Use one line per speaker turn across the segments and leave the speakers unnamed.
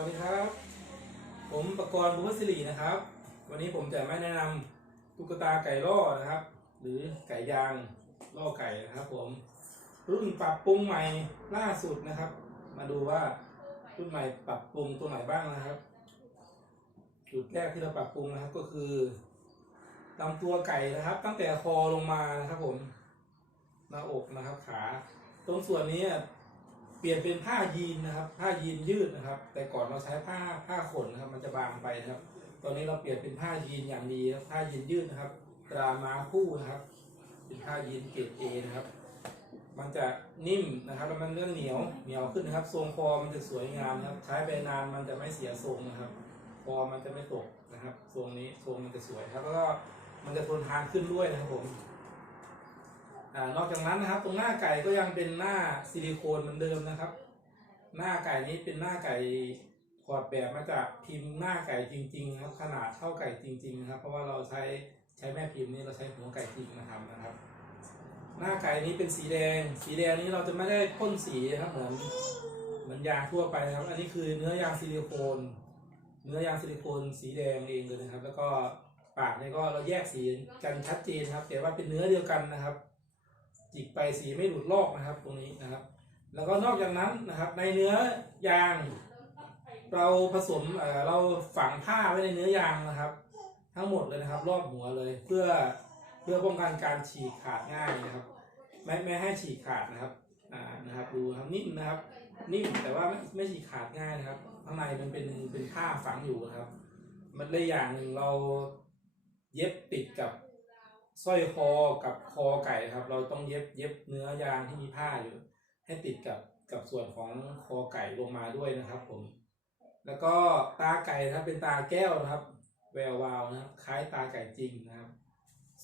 วัสดีครับ ผมประกรณ์บุพศิรินะครับ วันนี้ผมจะมาแนะนำตุ๊กตาไก่ล่อนะครับ หรือไก่ยางล่อไก่นะครับ ผม รุ่นปรับปรุงใหม่ล่าสุดนะครับ มาดูว่ารุ่นใหม่ปรับปรุงตัวไหนบ้างนะครับ จุดแรกที่เราปรับปรุงนะครับก็คือลำตัวไก่นะครับ ตั้งแต่คอลงมานะครับ ผมหน้าอกนะครับ ขา ตรงส่วนนี้ เปลี่ยนเป็นผ้ายีนนะครับ ผ้ายีนยืดนะครับ แต่ก่อนเราใช้ผ้าผ้าขนนะครับ มันจะบางไปนะครับ ตอนนี้เราเปลี่ยนเป็นผ้ายีนอย่างดีครับผ้ายีนยืดนะครับ ตรามาคู่นะครับ เป็นผ้ายีนเกรดเอนะครับ มันจะนิ่มนะครับ แล้วมันเรื่องเหนียวเหนียวขึ้นนะครับ ทรงคอมันจะสวยงามนะครับ ใช้ไปนานมันจะไม่เสียทรงนะครับคอมันจะไม่ตกนะครับ ทรงนี้ทรงมันจะสวยครับ แล้วก็มันจะทนทานขึ้นด้วยนะครับผม นอกจากนั้นนะครับ ตรงหน้าไก่ก็ยังเป็นหน้าซิลิโคนเหมือนเดิมนะครับ หน้าไก่นี้เป็นหน้าไก่ถอดแบบมาจากพิมพ์หน้าไก่จริงๆครับขนาดเท่าไก่จริงๆนะครับเพราะว่าเราใช้ใช้แม่พิมพ์นี้เราใช้หัวไก่จริงมาทำนะครับ หน้าไก่นี้เป็นสีแดง สีแดงนี้เราจะไม่ได้พ่นสีนะครับเหมือนเหมือนยางทั่วไปนะครับ อันนี้คือเนื้อยางซิลิโคน เนื้อยางซิลิโคนสีแดงเองเลยนะครับ แล้วก็ปากนี่ก็เราแยกสีกันชัดเจนครับแต่ว่าเป็นเนื้อเดียวกันนะครับ จิกไปสีไม่หลุดลอกนะครับตรงนี้นะครับ แล้วก็นอกจากนั้นนะครับในเนื้อยาง เราผสมเอ่อเราฝังผ้าไว้ในเนื้อยางนะครับ ทั้งหมดเลยนะครับ รอบหัวเลยเพื่อเพื่อป้องกันการฉีกขาดง่ายนะครับ ไม่ไม่ให้ฉีกขาดนะครับอ่านะครับ ดูครับนิ่มนะครับนิ่มแต่ว่าไม่ไม่ฉีกขาดง่ายนะครับข้างในมันเป็นเป็นผ้าฝังอยู่นะครับ มันเลยอย่างหนึ่งเราเย็บติดกับ สร้อยคอกับคอไก่ครับ เราต้องเย็บเย็บเนื้อยางที่มีผ้าอยู่ ให้ติดกับกับส่วนของคอไก่ลงมาด้วยนะครับ ผม แล้วก็ตาไก่นะครับเป็นตาแก้วนะครับ แวววาวนะครับคล้ายตาไก่จริงนะครับ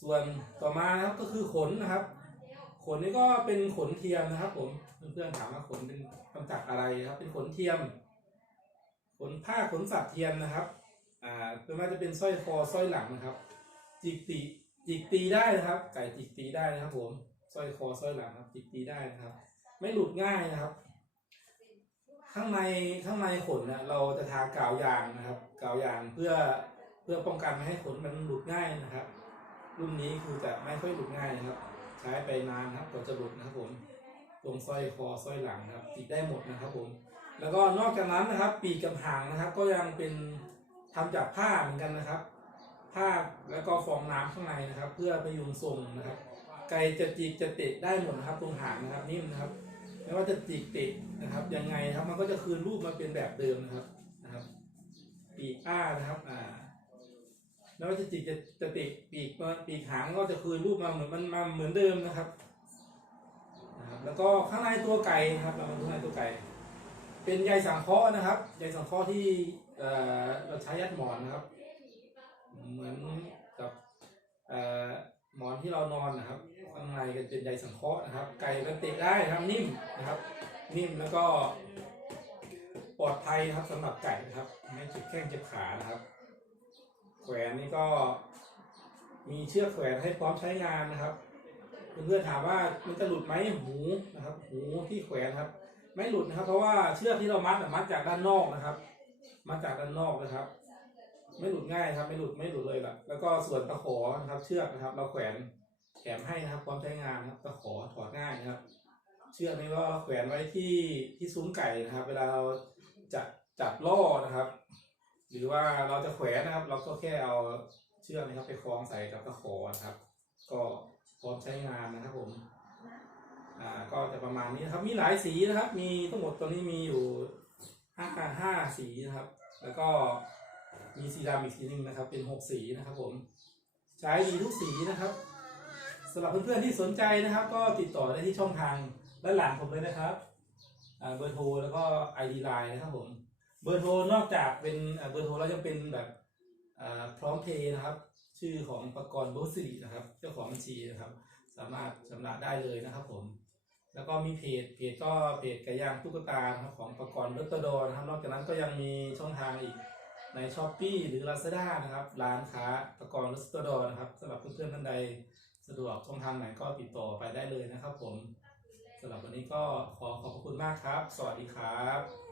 ส่วนต่อมานะครับก็คือขนนะครับ ขนนี่ก็เป็นขนเทียมนะครับ ผมเพื่อนๆถามว่าขนเป็นทำจากอะไรครับ เป็นขนเทียม ขนผ้าขนสัตว์เทียมนะครับ อ่าเป็นว่าจะเป็นสร้อยคอสร้อยหลังนะครับ จิกตี จิกตีได้นะครับ ไก่จิกตีได้นะครับ ผมสร้อยคอสร้อยหลังครับจิกตีได้นะครับ ไม่หลุดง่ายนะครับ ข้างในข้างในขนนะเราจะทากาวยางนะครับ กาวยางเพื่อเพื่อป้องกันไม่ให้ขนมันหลุดง่ายนะครับ รุ่นนี้คือจะไม่ค่อยหลุดง่ายนะครับ ใช้ไปนานครับกว่าจะหลุดนะครับผมตรงสร้อยคอสร้อยหลังนะครับจิกได้หมดนะครับ ผม แล้วก็นอกจากนั้นนะครับ ปีกกับหางนะครับ ก็ยังเป็นทำจากผ้าเหมือนกันนะครับ แล้วก็ฟองน้ำข้างในนะครับ เพื่อประยุงทรงนะครับ ไก่จะจิกจะเตะได้หมดนะครับตรงหางนะครับนิ่มนะครับ ไม่ว่าจะจิกเตะนะครับ ยังไงครับมันก็จะคืนรูปมาเป็นแบบเดิมนะครับนะครับ ปีกอ้านะครับอ่าไม่ว่าจะจิกจะจะเตะปีกปีกหางก็จะคืนรูปมาเหมือนมันมาเหมือนเดิมนะครับนะครับ แล้วก็ข้างในตัวไก่ครับเรามาดูข้างในตัวไก่เป็นใยสังเคราะห์นะครับ ใยสังเคราะห์ที่เอ่อเราใช้ยัดหมอนนะครับ เหมือน กับอ่อหมอนที่เรานอนนะครับข้างในก็เป็นใยสังเคราะห์นะครับ ไก่มันติดได้ครับนิ่มนะครับ นิ่มแล้วก็ปลอดภัยครับสำหรับไก่นะครับ ไม่เจ็บแข้งเจ็บขานะครับ แขวนนี่ก็มีเชือกแขวนให้พร้อมใช้งานนะครับเพื่อนๆถามว่ามันจะหลุดไหมหูนะครับ หูที่แขวนครับ ไม่หลุดนะครับ เพราะว่าเชือกที่เรามัดมัดจากด้านนอกนะครับมัดจากด้านนอกนะครับ ไม่หลุดง่ายครับ ไม่หลุดไม่หลุดเลยล่ะแล้วก็ส่วนตะขอนะครับ เชือกนะครับ เราแขวนแถมให้นะครับพร้อมใช้งานนะครับตะขอถอดง่ายนะครับ เชือกนี้ก็แขวนไว้ที่ที่ซุ้มไก่นะครับ เวลาเราจะจับล่อนะครับ หรือว่าเราจะแขวนนะครับ เราก็แค่เอาเชือกนะครับ ไปคล้องใส่กับตะขอนะครับ ก็พร้อมใช้งานนะครับ ผมอ่าก็จะประมาณนี้นะครับ มีหลายสีนะครับ มีทั้งหมดตอนนี้มีอยู่ห้าห้าสีนะครับ แล้วก็ มีสีดำอีกสีหนึ่งนะครับ เป็นหกสีนะครับผมใช้ดีทุกสีนะครับสำหรับเพื่อนๆที่สนใจนะครับ ก็ติดต่อได้ที่ช่องทางด้านหลังผมเลยนะครับเบอร์โทรแล้วก็ ID Line นะครับผมเบอร์โทรนอกจากเป็นเบอร์โทรแล้วยังเป็นแบบพร้อมเพย์นะครับ ชื่อของประกรณ์บุษรินะครับ เจ้าของบัญชีนะครับ สามารถชำระได้เลยนะครับผม แล้วก็มีเพจเพจก็เพจไก่ย่างตุ๊กตาของประกรณ์รถดอนะครับ นอกจากนั้นก็ยังมีช่องทางอีก ในช้อปปีหรือ Lazada นะครับร้านค้าตะกรณ์รถดอนะครับสำหรับเพื่อนๆท่านใดสะดวกช่องทางไหนก็ติดต่อไปได้เลยนะครับผมสำหรับวันนี้ก็ขอขอบคุณมากครับ สวัสดีครับ